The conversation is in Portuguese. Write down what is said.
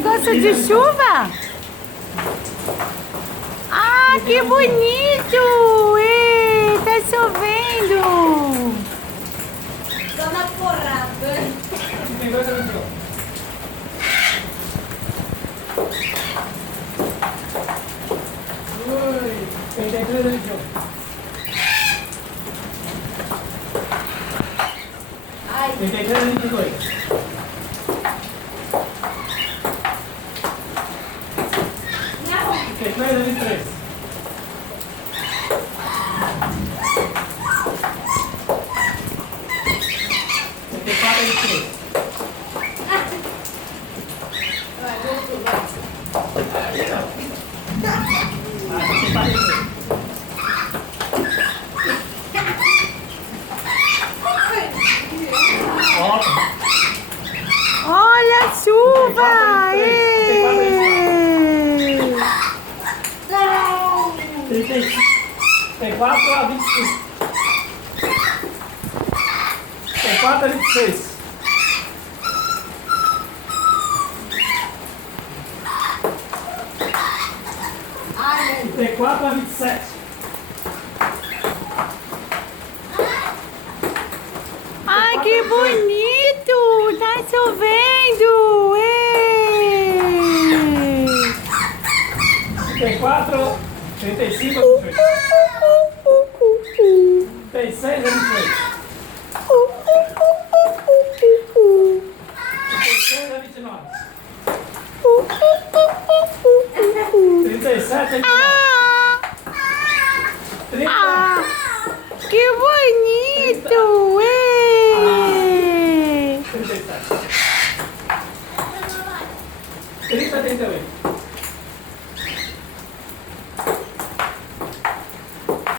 negócio de chuva? Ah, que bonito! Ei, tá chovendo! Só na porrada. Tem dois ali, ó. Ui, tem três ali, ó. Ai, Tem três ali, tem dois. não. Tem três ali, três. Tem quatro ali, três. Vai, voltou, vai. Tem quatro ali, três. Ótimo. Olha a chuva! Tem quatro ali, Ei! Tem 4 a 25. Tem 4 a 26. Ai, E tem 4 a 27. Ai, que bonito! Tá chovendo! Ei! Tem 4, 35 a 28. Tem 6 a 28. Tem 6 a 29. 37 a 29. Ah, 30. ah, que bonito! Ei! 37. 30 a 38.